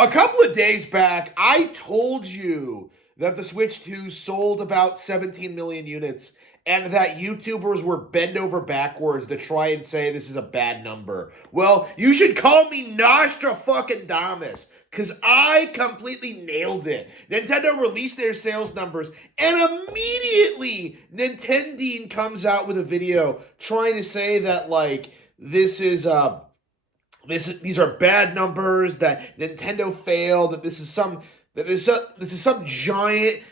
A couple of days back, I told you that the Switch 2 sold about 17 million units and that YouTubers were bent over backwards to try and say this is a bad number. Well, you should call me Nostradamus, because I completely nailed it. Nintendo released their sales numbers, and immediately Nintendo comes out with a video trying to say that, like, these are bad numbers, that Nintendo failed, that this is some giant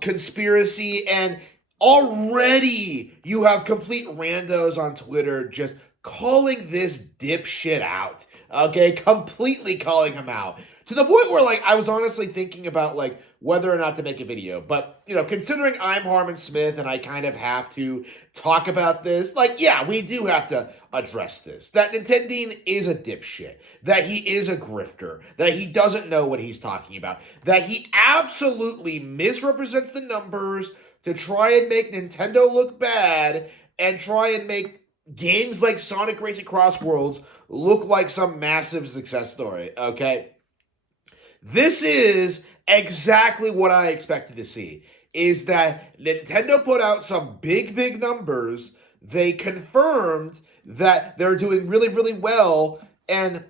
conspiracy, and already you have complete randos on Twitter just calling this dipshit out. Okay, completely calling him out to the point where, like, I was honestly thinking about, like, whether or not to make a video. But, considering I'm Harmon Smith and I kind of have to talk about this, like, yeah, we do have to address this. That Nintendo is a dipshit, that he is a grifter, that he doesn't know what he's talking about, that he absolutely misrepresents the numbers to try and make Nintendo look bad and try and make games like Sonic Racing Cross Worlds look like some massive success story, okay? This is exactly what I expected to see, is that Nintendo put out some big numbers. They confirmed that they're doing really, really well, and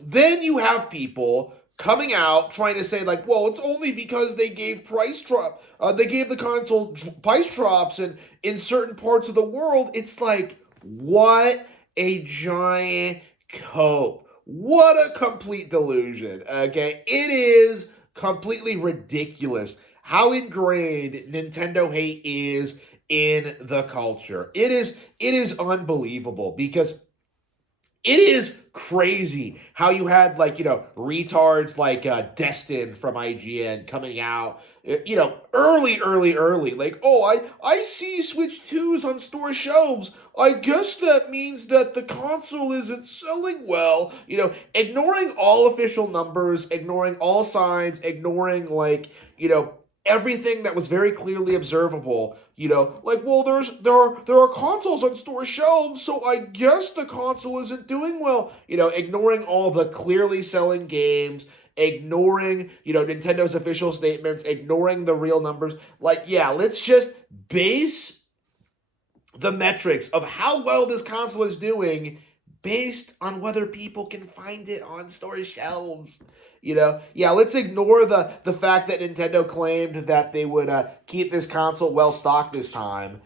then you have people coming out trying to say, like, well, it's only because they gave they gave the console price drops in certain parts of the world. It's like, what a giant cope. What a complete delusion, okay? It is completely ridiculous how ingrained Nintendo hate is in the culture. It is unbelievable, because it is crazy how you had, like, retards like Destin from IGN coming out, early. Like, oh, I see Switch 2s on store shelves. I guess that means that the console isn't selling well. Ignoring all official numbers, ignoring all signs, ignoring, like, everything that was very clearly observable, like, well, there are consoles on store shelves, so I guess the console isn't doing well. Ignoring all the clearly selling games, ignoring, Nintendo's official statements, ignoring the real numbers. Like, yeah, let's just base the metrics of how well this console is doing based on whether people can find it on store shelves. Yeah, let's ignore the fact that Nintendo claimed that they would keep this console well stocked this time.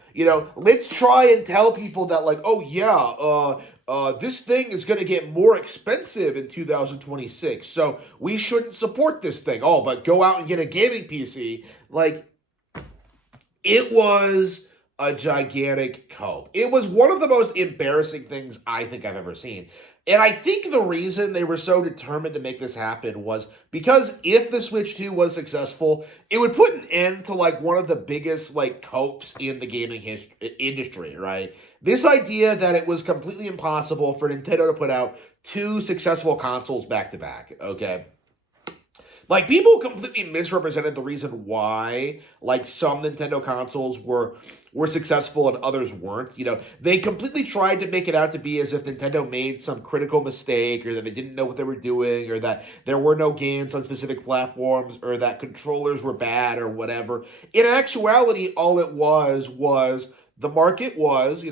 Let's try and tell people that, like, oh yeah, this thing is going to get more expensive in 2026, so we shouldn't support this thing. Oh, but go out and get a gaming PC. Like, it was a gigantic cope. It was one of the most embarrassing things I think I've ever seen. And I think the reason they were so determined to make this happen was because if the Switch 2 was successful, it would put an end to, like, one of the biggest, like, copes in the gaming industry, right? This idea that it was completely impossible for Nintendo to put out two successful consoles back to back, okay? Like, people completely misrepresented the reason why, like, some Nintendo consoles were successful and others weren't. They completely tried to make it out to be as if Nintendo made some critical mistake, or that they didn't know what they were doing, or that there were no games on specific platforms, or that controllers were bad, or whatever. In actuality, all it was the market was,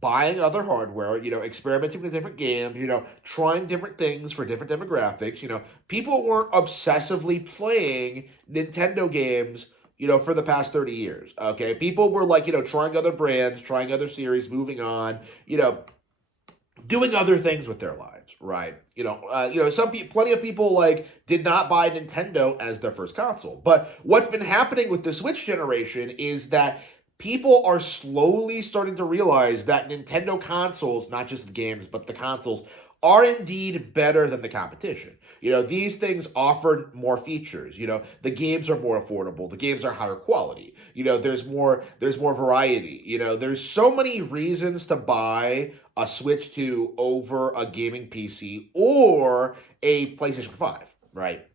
buying other hardware, experimenting with different games, trying different things for different demographics. People weren't obsessively playing Nintendo games, for the past 30 years, okay? People were, like, trying other brands, trying other series, moving on, doing other things with their lives, right? Plenty of people, like, did not buy Nintendo as their first console. But what's been happening with the Switch generation is that people are slowly starting to realize that Nintendo consoles, not just the games, but the consoles, are indeed better than the competition. These things offer more features. The games are more affordable. The games are higher quality. There's more variety. There's so many reasons to buy a Switch 2 over a gaming PC or a PlayStation 5, right?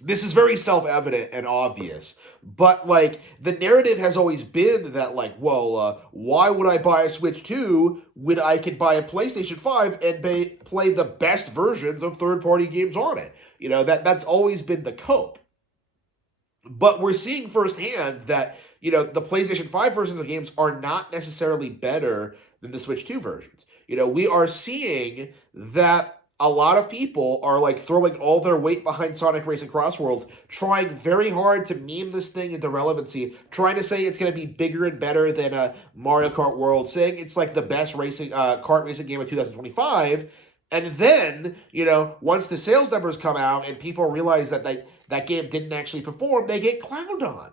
this is very self-evident and obvious, but like the narrative has always been that like, well, why would I buy a Switch 2 when I could buy a PlayStation 5 and play the best versions of third-party games on it? That's always been the cope. But we're seeing firsthand that, the PlayStation 5 versions of games are not necessarily better than the Switch 2 versions. We are seeing that a lot of people are like throwing all their weight behind Sonic Racing Cross Worlds, trying very hard to meme this thing into relevancy, trying to say it's going to be bigger and better than Mario Kart World, saying it's like the best racing kart racing game of 2025. And then, once the sales numbers come out and people realize that that game didn't actually perform, they get clowned on.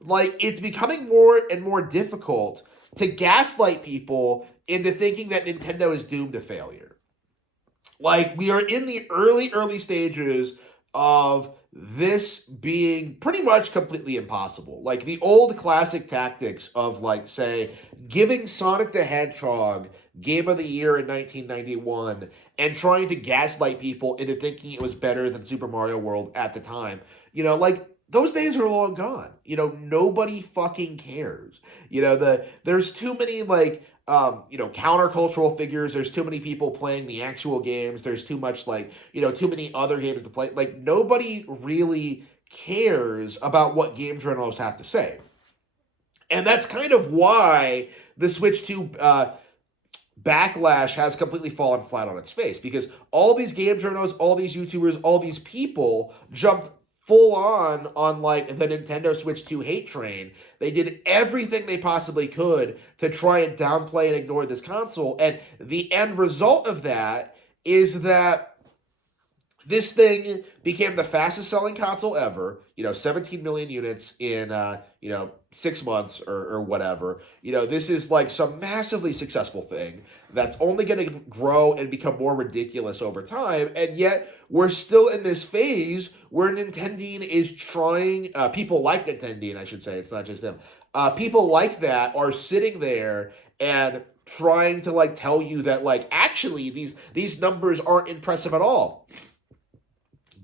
Like, it's becoming more and more difficult to gaslight people into thinking that Nintendo is doomed to failure. Like, we are in the early stages of this being pretty much completely impossible. Like, the old classic tactics of, like, say, giving Sonic the Hedgehog Game of the Year in 1991 and trying to gaslight people into thinking it was better than Super Mario World at the time. Like, those days are long gone. Nobody fucking cares. There's too many, like, countercultural figures. There's too many people playing the actual games. There's too much, like, too many other games to play. Like, nobody really cares about what game journalists have to say. And that's kind of why the Switch 2 backlash has completely fallen flat on its face, because all these game journalists, all these YouTubers, all these people jumped full on like the Nintendo Switch 2 hate train. They did everything they possibly could to try and downplay and ignore this console, and the end result of that is that this thing became the fastest selling console ever, 17 million units in, 6 months or whatever. This is like some massively successful thing that's only going to grow and become more ridiculous over time. And yet we're still in this phase where Nintendo is trying, people like Nintendo, I should say, it's not just them. People like that are sitting there and trying to like tell you that like, actually these numbers aren't impressive at all.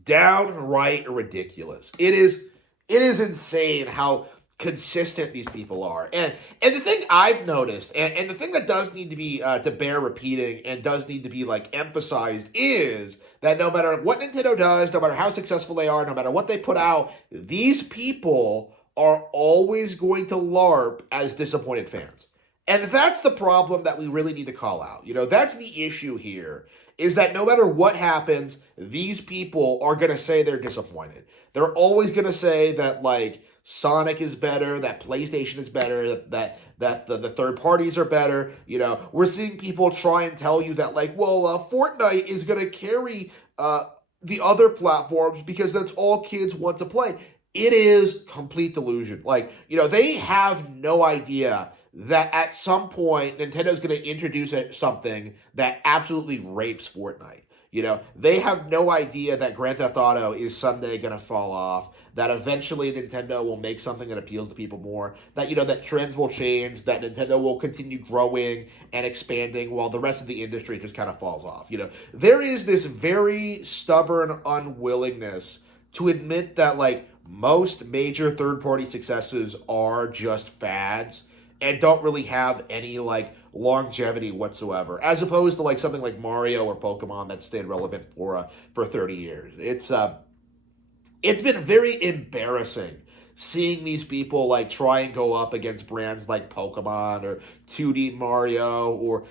Downright ridiculous. It is insane how consistent these people are. And the thing I've noticed, and the thing that does need to be to bear repeating and does need to be like emphasized, is that no matter what Nintendo does, no matter how successful they are, no matter what they put out, these people are always going to LARP as disappointed fans. And that's the problem that we really need to call out. That's the issue here, is that no matter what happens, these people are going to say they're disappointed. They're always going to say that, like, Sonic is better, that PlayStation is better, that the third parties are better. We're seeing people try and tell you that, like, well, Fortnite is going to carry the other platforms because that's all kids want to play. It is complete delusion. Like, they have no idea that at some point Nintendo's going to introduce something that absolutely rapes Fortnite. They have no idea that Grand Theft Auto is someday going to fall off, that eventually Nintendo will make something that appeals to people more, that, that trends will change, that Nintendo will continue growing and expanding while the rest of the industry just kind of falls off. There is this very stubborn unwillingness to admit that, like, most major third-party successes are just fads and don't really have any, like, longevity whatsoever, as opposed to, like, something like Mario or Pokemon that stayed relevant for 30 years. It's been very embarrassing seeing these people, like, try and go up against brands like Pokemon or 2D Mario or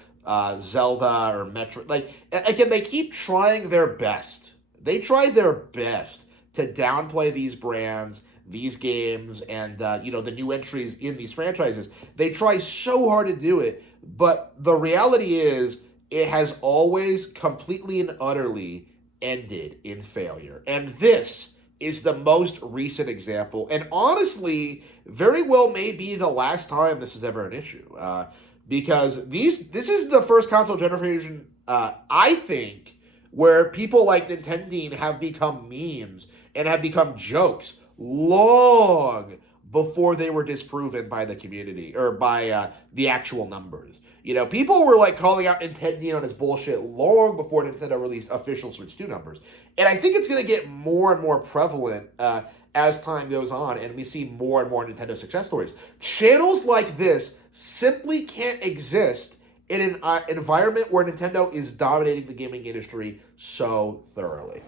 Zelda or Metro. Like, again, they keep trying their best. They try their best to downplay these brands, these games, and the new entries in these franchises. They try so hard to do it, but the reality is it has always completely and utterly ended in failure. And this is the most recent example, and honestly, very well may be the last time this is ever an issue, because this is the first console generation, I think, where people like Nintendo have become memes and have become jokes long before they were disproven by the community or by the actual numbers. People were like calling out Nintendo on his bullshit long before Nintendo released official Switch 2 numbers. And I think it's going to get more and more prevalent as time goes on and we see more and more Nintendo success stories. Channels like this simply can't exist in an environment where Nintendo is dominating the gaming industry so thoroughly.